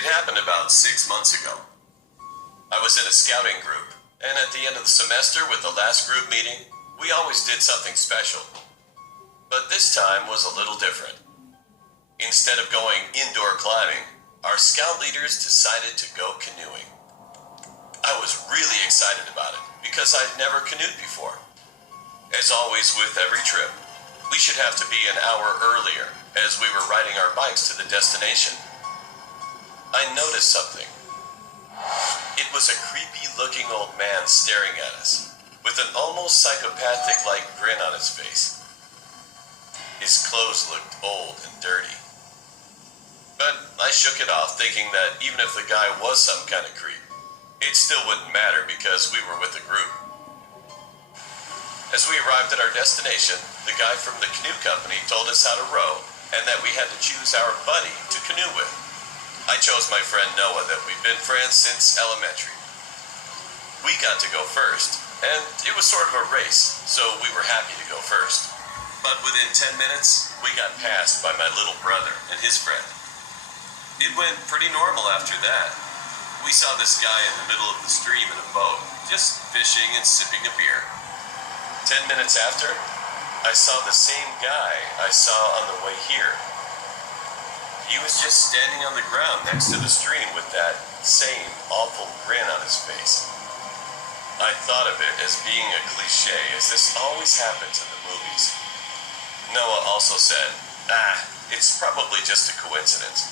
It happened about 6 months ago. I was in a scouting group, and at the end of the semester with the last group meeting, we always did something special. But this time was a little different. Instead of going indoor climbing, our scout leaders decided to go canoeing. I was really excited about it because I'd never canoed before. As always with every trip, we should have to be an hour earlier as we were riding our bikes to the destination. I noticed something. It was a creepy-looking old man staring at us, with an almost psychopathic-like grin on his face. His clothes looked old and dirty. But I shook it off, thinking that even if the guy was some kind of creep, it still wouldn't matter because we were with a group. As we arrived at our destination, the guy from the canoe company told us how to row, and that we had to choose our buddy to canoe with. I chose my friend Noah that we've been friends since elementary. We got to go first, and it was sort of a race, so we were happy to go first. But within 10 minutes, we got passed by my little brother and his friend. It went pretty normal after that. We saw this guy in the middle of the stream in a boat, just fishing and sipping a beer. 10 minutes after, I saw the same guy I saw on the way here. He was just standing on the ground next to the stream with that same awful grin on his face. I thought of it as being a cliche, as this always happens in the movies. Noah also said, it's probably just a coincidence.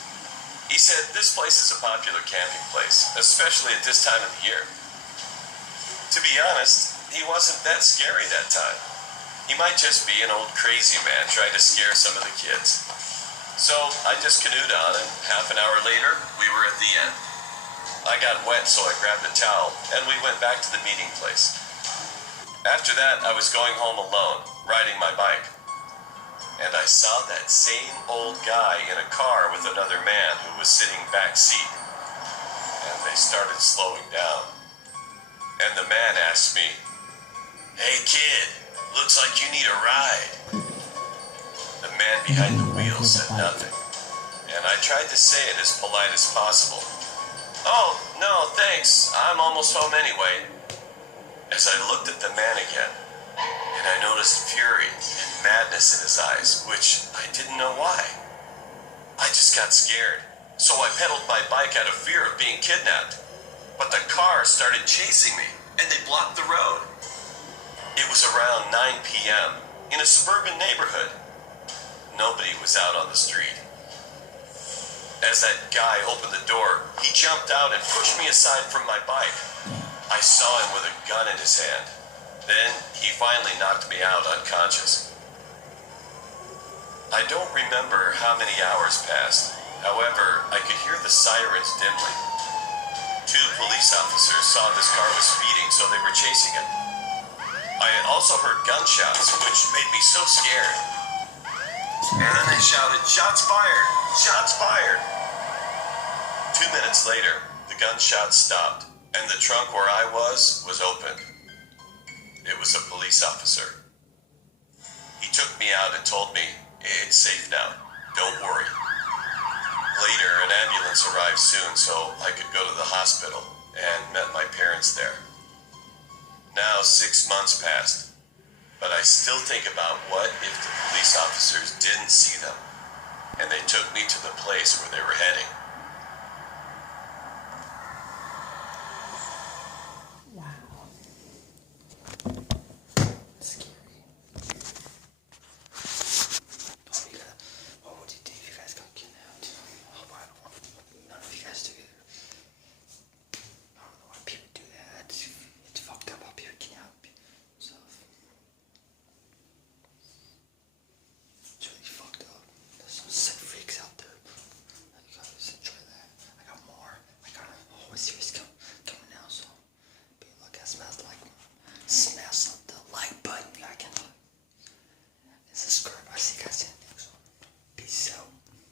He said this place is a popular camping place, especially at this time of the year. To be honest, he wasn't that scary that time. He might just be an old crazy man trying to scare some of the kids. So I just canoed on, and half an hour later, we were at the end. I got wet, so I grabbed a towel, and we went back to the meeting place. After that, I was going home alone, riding my bike. And I saw that same old guy in a car with another man who was sitting back seat. And they started slowing down. And the man asked me, "Hey kid, looks like you need a ride." The man behind the wheel said nothing, and I tried to say it as polite as possible. "Oh, no, thanks. I'm almost home anyway." As I looked at the man again, and I noticed fury and madness in his eyes, which I didn't know why. I just got scared, so I pedaled my bike out of fear of being kidnapped. But the car started chasing me, and they blocked the road. It was around 9 p.m. in a suburban neighborhood. Nobody was out on the street. As that guy opened the door, he jumped out and pushed me aside from my bike. I saw him with a gun in his hand. Then he finally knocked me out unconscious. I don't remember how many hours passed. However, I could hear the sirens dimly. 2 police officers saw this car was speeding, so they were chasing it. I had also heard gunshots, which made me so scared. And then they shouted, "Shots fired! Shots fired!" 2 minutes later, the gunshots stopped, and the trunk where I was opened. It was a police officer. He took me out and told me, "It's safe now. Don't worry." Later, an ambulance arrived soon, so I could go to the hospital and met my parents there. Now 6 months passed. But I still think about what if the police officers didn't see them, and they took me to the place where they were heading. Wow. Scary. What would you do if you guys got kidnapped? I hope none of you guys do it. I don't know why people do that. It's fucked up how people kidnap themselves. It's really fucked up. There's some sick freaks out there. You guys enjoy that. I got more. I got a whole series